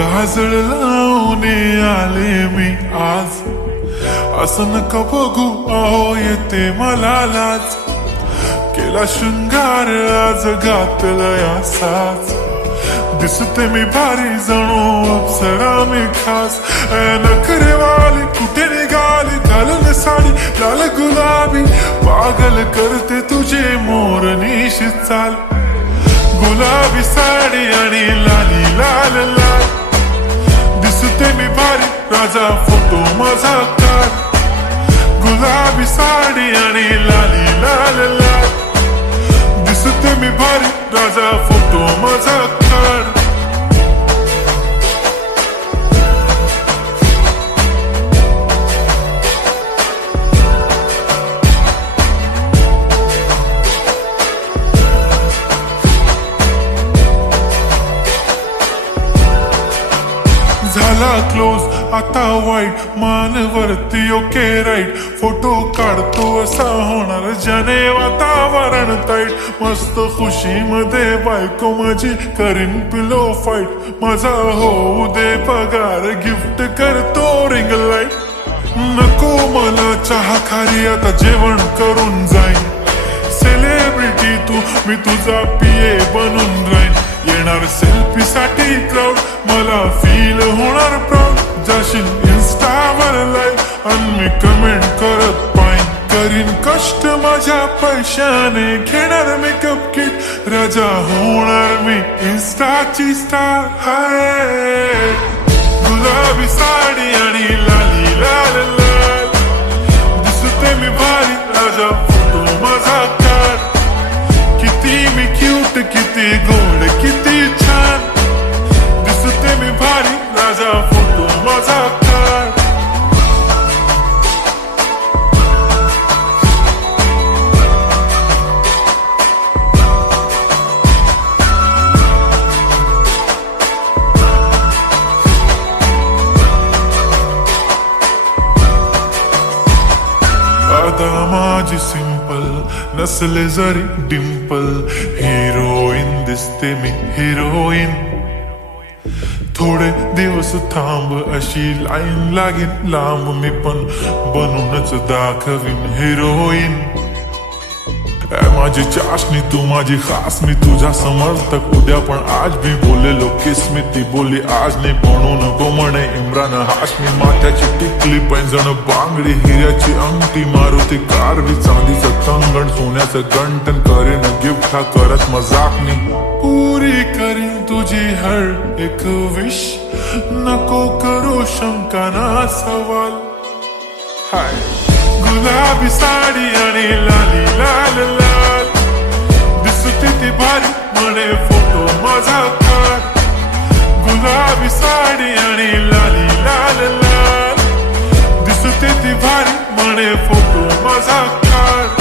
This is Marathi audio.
काजळ लावून आले मी आज, असं नका बघू अहो येते मला लाज. केला शृंगार आज घातलाय असाच, दिसते मी भारी जणू अप्सरा मी खास. नखरेवाली कुठे निघाली घालून साडी लाल गुलाबी, पागल करते तुझे मोरनीश चाल. गुलाबी साडी आणि लाली लाल लाल, दिसते मी भारी राजा फोटो माझा काढ. गुलाबी साडी आणि लाली लाल लाल, दिसते मी भारी राजा फोटो माझा काढ. झाला क्लोज आता वाईट, मान वरती ओके राईट. फोटो काढतो असा होणार ज्याने वातावरण ताईट. मस्त खुशी मध्ये बायको माझी करीन पिलो फाईट. माझा होऊ दे पगार गिफ्ट करतो रिंग लाईट. नको मला चहा खारी आता जेवण करून जाईन. सेलिब्रिटी तू मी तुझा पिये बनून राहीन. येणार सेल्फी साठी क्राऊड मला फील होणार प्राऊड. जाशील इन्स्टावर लाईव्ह आणि मी कमेंट करत पाईन. करीन कष्ट माझ्या पैशाने घेणार मेकअप किट. राजा होणार मी इन्स्टाची स्टार. हाय गुलाबी साडी आणि लाली लाल लाल, दिसते मी भारी राजा फोटो माझा काढ. किती मी क्यूट किती गोड किती छान, दिसते मी भारी राजा फोटो माझा काढ. आता माझी सिंपल नसले जरी डिंपल, हिरोईन दिसते मी हिरोईन. थोडे दिवस थांब अशी लाईन लागेल लांब, मी पण बनूनच दाखवीन हिरोईन. माझी चाशनी तू माझी खास, मी तुझा समर्थक उद्या पण आज भी बोलेलो किस मी. ती बोली आज नाही बनू नको म्हणे इम्रान हाशमी. माथ्याची टिकली पैंजण बांगडी हिऱ्याची अंगठी, मारुती कारवी चांदीचं कंगण सोन्याचं गंटन. करीन गिफ्ट हा करत मजाक मी, पुरी करीन तुझी हर एक विश. नको करू शंका ना सवाल. हाय गुलाबी साडी आणि लाली लाल लाल, दिसते ती भारी म्हणे फोटो माझा काढ. गुलाबी साडी आणि लाली लाल लाल, दिसते ती भारी म्हणे फोटो माझा काढ.